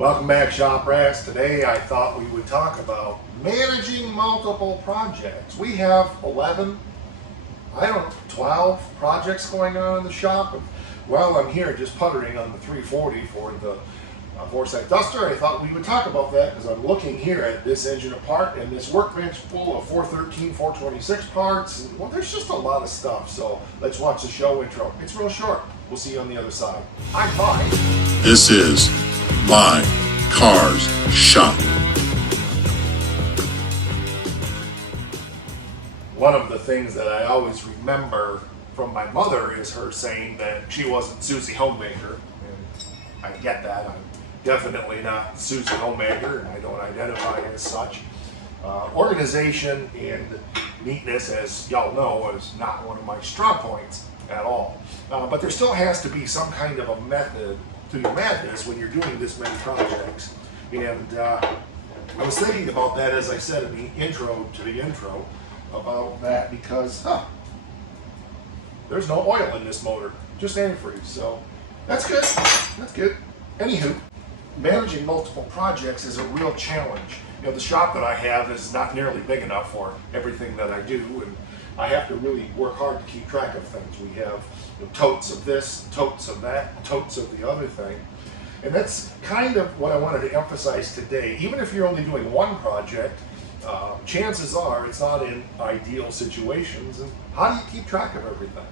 Welcome back, Shop Rats. Today I thought we would talk about managing multiple projects. We have 11, 12 projects going on in the shop. While I'm here just puttering on the 340 for the Foresight Duster, I thought we would talk about that because I'm looking here at this engine apart and this workbench full of 413, 426 parts. And, well, there's just a lot of stuff. So let's watch the show intro. It's real short. We'll see you on the other side. I'm fine. This is My Cars Shop. One of the things that I always remember from my mother is her saying that she wasn't Susie Homemaker. And I get that. I'm definitely not Susie Homemaker, and I don't identify as such. Organization and neatness, as y'all know, is not one of my strong points at all. But there still has to be some kind of a method to your madness when you're doing this many projects. And I was thinking about that, as I said in the intro to the intro, about that because there's no oil in this motor, just antifreeze. So that's good. That's good. Anywho, managing multiple projects is a real challenge. You know, the shop that I have is not nearly big enough for everything that I do, and I have to really work hard to keep track of things. We have totes of this, totes of that, totes of the other thing. And that's kind of what I wanted to emphasize today. Even if you're only doing one project, chances are it's not in ideal situations. And how do you keep track of everything?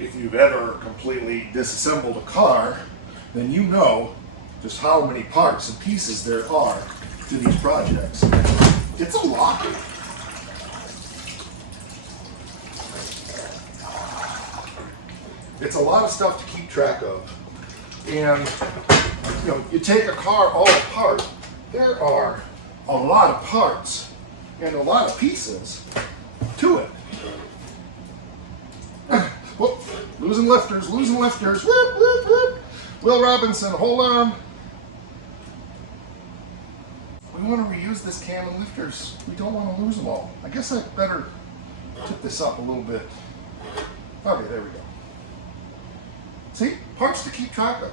If you've ever completely disassembled a car, then you know just how many parts and pieces there are to these projects. It's a lot. It's a lot of stuff to keep track of. And you know, you take a car all apart, there are a lot of parts and a lot of pieces to it. Whoop, losing lifters, losing lifters. Whoop, whoop, whoop. Will Robinson, hold on. We want to reuse this can of lifters. We don't want to lose them all. I guess I better tip this up a little bit. Okay, there we go. See, parts to keep track of.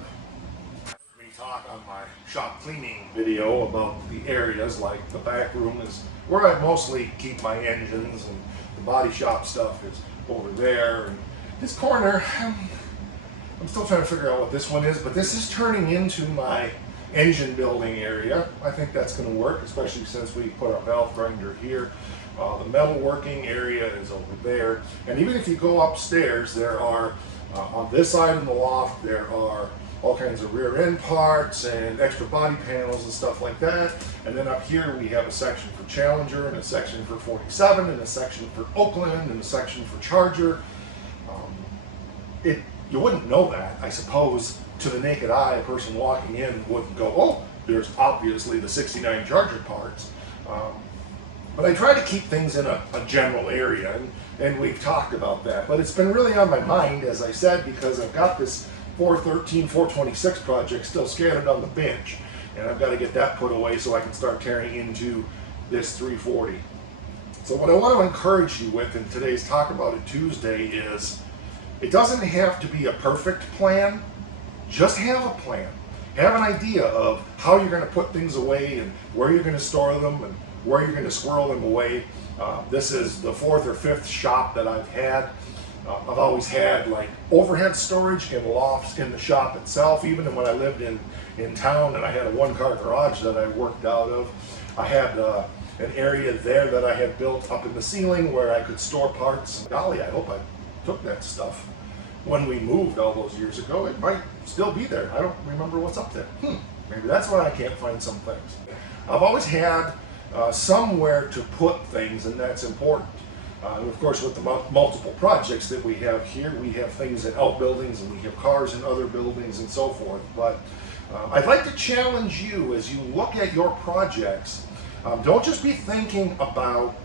We talk on my shop cleaning video about the areas like the back room is where I mostly keep my engines, and the body shop stuff is over there. And this corner, I'm still trying to figure out what this one is, but this is turning into my engine building area. I think that's going to work, especially since we put our valve grinder here. The metalworking area is over there. And even if you go upstairs, there are on this side of the loft, there are all kinds of rear end parts and extra body panels and stuff like that. And then up here we have a section for Challenger and a section for 47 and a section for Oakland and a section for Charger. You wouldn't know that, I suppose, to the naked eye. A person walking in wouldn't go, oh, there's obviously the 69 Charger parts. But I try to keep things in a general area, and we've talked about that. But it's been really on my mind, as I said, because I've got this 413, 426 project still scattered on the bench, and I've got to get that put away so I can start tearing into this 340. So what I want to encourage you with in today's Talk About It Tuesday is it doesn't have to be a perfect plan, just have a plan. Have an idea of how you're going to put things away and where you're going to store them and where you're going to squirrel them away. This is the fourth or fifth shop that I've had. I've always had like overhead storage in lofts in the shop itself. Even when I lived in town and I had a one-car garage that I worked out of, I had an area there that I had built up in the ceiling where I could store parts. Golly, I hope I took that stuff when we moved all those years ago. It might still be there. I don't remember what's up there. Maybe that's why I can't find some things. I've always had somewhere to put things, and that's important. And of course, with the multiple projects that we have here, we have things in outbuildings and we have cars in other buildings and so forth. But I'd like to challenge you as you look at your projects. Don't just be thinking about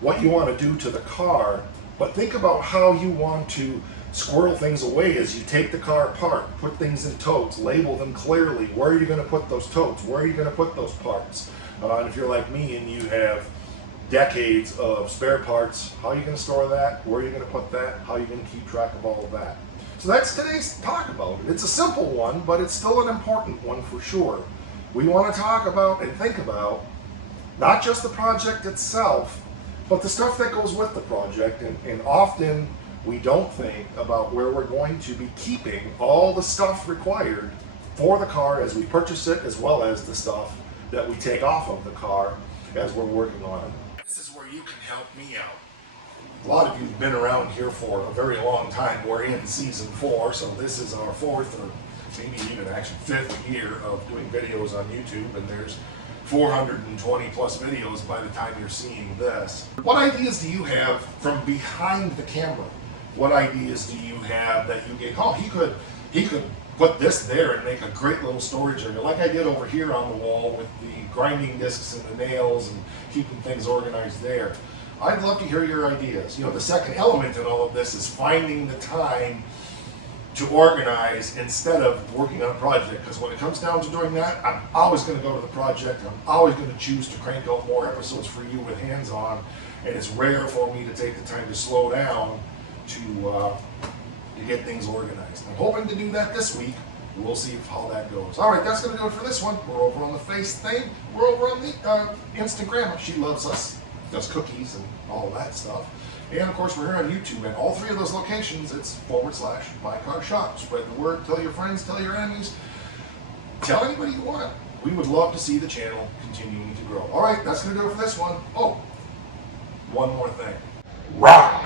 what you want to do to the car, but think about how you want to squirrel things away as you take the car apart, put things in totes, label them clearly. Where are you going to put those totes? Where are you going to put those parts? And if you're like me and you have decades of spare parts, how are you going to store that? Where are you going to put that? How are you going to keep track of all of that? So that's today's talk about it. It's a simple one, but it's still an important one for sure. We want to talk about and think about not just the project itself, but the stuff that goes with the project. And often we don't think about where we're going to be keeping all the stuff required for the car as we purchase it, as well as the stuff that we take off of the car as we're working on it. This is where you can help me out. A lot of you have been around here for a very long time. We're in season 4, so this is our 4th or maybe even actually 5th year of doing videos on YouTube, and there's 420 plus videos by the time you're seeing this. What ideas do you have from behind the camera? What ideas do you have that you get, oh, he could put this there and make a great little storage area, like I did over here on the wall with the grinding discs and the nails and keeping things organized there. I'd love to hear your ideas. You know, the second element in all of this is finding the time to organize instead of working on a project, because when it comes down to doing that, I'm always going to go to the project. I'm always going to choose to crank out more episodes for you with hands-on, and it's rare for me to take the time to slow down to get things organized. I'm hoping to do that this week. We'll see how that goes. All right, that's going to do it for this one. We're over on the Face thing. We're over on the Instagram. She loves us, does cookies and all that stuff. And of course, we're here on YouTube. And all 3 of those locations, it's / My Car Shop. Spread the word. Tell your friends. Tell your enemies. Tell anybody you want. We would love to see the channel continuing to grow. All right, that's going to do it for this one. Oh, one more thing. Rock!